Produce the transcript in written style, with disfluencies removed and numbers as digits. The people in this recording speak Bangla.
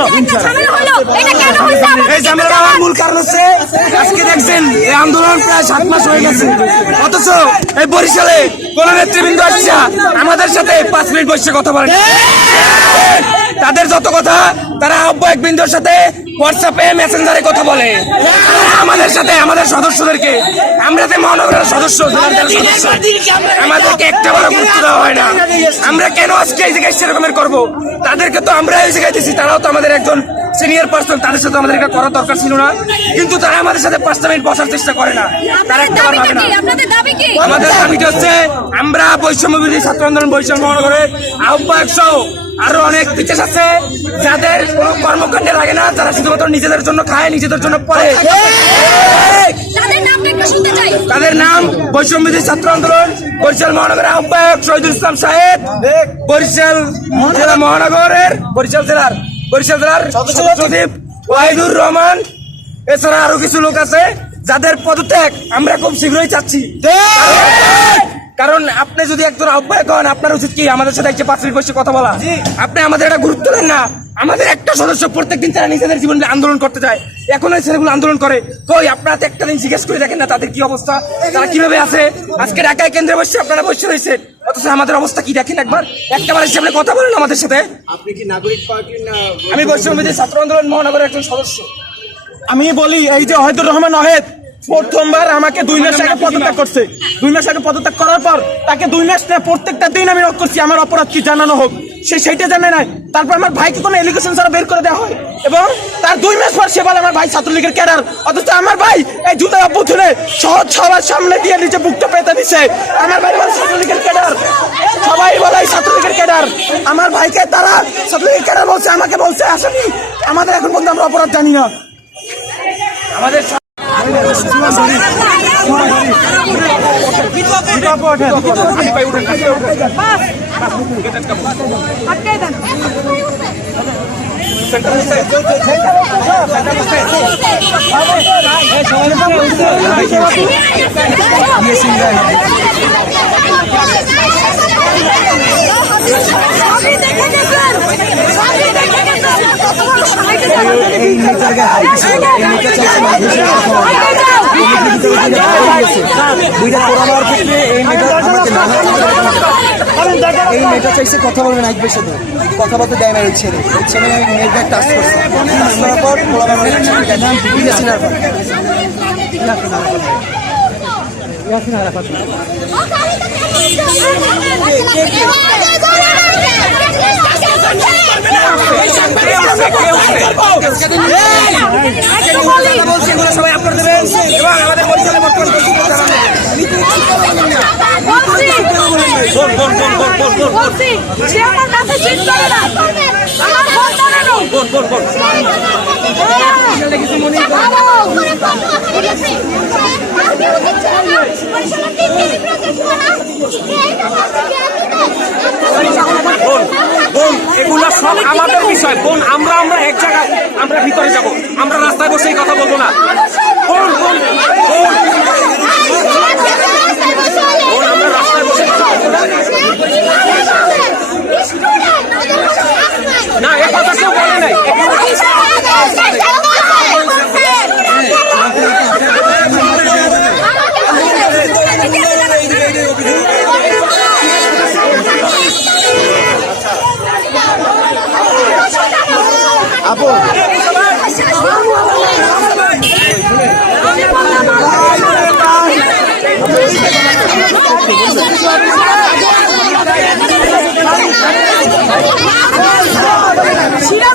জন্য। এই ঝামেলা হওয়ার মূল কারণ হচ্ছে আজকে দেখছেন এই আন্দোলন প্রায় 7 মাস হয়ে গেছে, অথচ এই বরিশালে কোন নেতৃবৃন্দ আসছে আমাদের সাথে 5 মিনিট বসে কথা বলেন। তাদের যত কথা তারা আহ্বায়ক বৃন্দর সাথে হোয়াটসঅ্যাপে মেসেঞ্জারে কথা বলে, আমাদের সাথে আমাদের সদস্যদেরকে, আমরা যে মহানগরের সদস্য আমাদেরকে একটা বড় গুরুত্ব দেওয়া হয় না। আমরা কেন আজকে এই জায়গায় সেরকমের করবো? তাদেরকে তো আমরা এই জায়গায় দিচ্ছি, তারাও তো আমাদের একজন সিনিয়র পার্সন, তাদের সাথে আমাদের এটা করার দরকার ছিল না, কিন্তু তারা আমাদের সাথে 5 মিনিট বসার চেষ্টা করে না। তারা একটা বার ভাবে না। আমাদের দাবিটা হচ্ছে আমরা বৈষম্য বিরোধী ছাত্র আন্দোলন বরিশাল মহানগরের আহ্বায়ক সহ আরো অনেক বিশেষ আছে যাদের কোনো কর্মকাণ্ডে লাগে না, যারা শুধুমাত্র নিজেদের জন্য খায়, নিজেদের জন্য পড়ে। তাদের নাম বৈষম্য বিরোধী ছাত্র আন্দোলন বরিশাল মহানগরের আহ্বায়ক শহীদুল ইসলাম সাহেব, বরিশাল জেলা মহানগরের বরিশাল জেলার সচিব ওয়াহিদুর রহমান, এছাড়া আরো কিছু লোক আছে যাদের পদত্যাগ আমরা খুব শীঘ্রই চাচ্ছি। কারণ আপনি যদি একজন আহ্বায়ক হন, আপনার উচিত কি আমাদের সাথে 5 মিনিট বসে কথা বলা? আপনি আমাদের এটা গুরুত্ব দেন না। আমাদের একটা সদস্য প্রত্যেকদিন তারা নিজেদের জীবনে আন্দোলন করতে যায়, এখন এই ছেলেগুলো আন্দোলন করে কই? আপনারা তো একটা দিন জিজ্ঞেস করে দেখেন না তাদের কি অবস্থা, তারা কিভাবে আছে। আজকে ঢাকায় কেন্দ্রে বসে আপনারা বসে রয়েছেন, অথচ আমাদের অবস্থা কি দেখেন একবার। একটাবার হিসাবে কথা বলেন আমাদের সাথে। আপনি কি নাগরিক পার্টির না? আমি বৈষম্য বিরোধী ছাত্র আন্দোলন মহানগরের একজন সদস্য। আমি বলি, এই যে ওয়াহিদুর রহমান ওয়াহেদ প্রথমবার আমাকে 2 মাস আগে পদত্যাগ করছে। 2 মাস আগে পদত্যাগ করার পর তাকে 2 মাস না প্রত্যেকটা দিন আমি রক করছি আমার অপরাধ কি জানানো হোক, সেইটা জানে নাই। তারপর আমার ভাইকে কোনো এলিগেশন ছাড়া বের করে দেওয়া হয় এবং তার 2 মাস পর সে বলে আমার ভাই ছাত্রলীগের ক্যাডার, অথচ আমার ভাই এই জুতা অভ্যুত্থানে সহজ সবার সামনে দিয়ে নিচে বুকটা পেতে দিছে। আমার ভাই বলে ছাত্রলীগের ক্যাডার, সবাই বলে ছাত্রলীগের ক্যাডার। আমার ভাইকে তারা ছাত্রলীগের ক্যাডার বলছে, আমাকে বলছে আসেনি। আমাদের এখন পর্যন্ত আমরা অপরাধ জানি না। আমাদের এই মেয়েটা চাইছে কথা বলবেন, আসবে সাথে কথা বলতে দেয় না। এই ছেলে মেয়েটা টাচ করছে, টাচ করার পর সবাই আপনার দেবেন এবং আমাদের বরিশালে বর্তমানে এগুলো সব আমাদের বিষয় বোন। আমরা এক জায়গায় আমরা ভিতরে যাব, আমরা রাস্তায় বসেই কথা বলবো না। আমরা রাস্তায় বসে কথা বলবো না, এ কথা কেউ বলে নাই। আপু Shira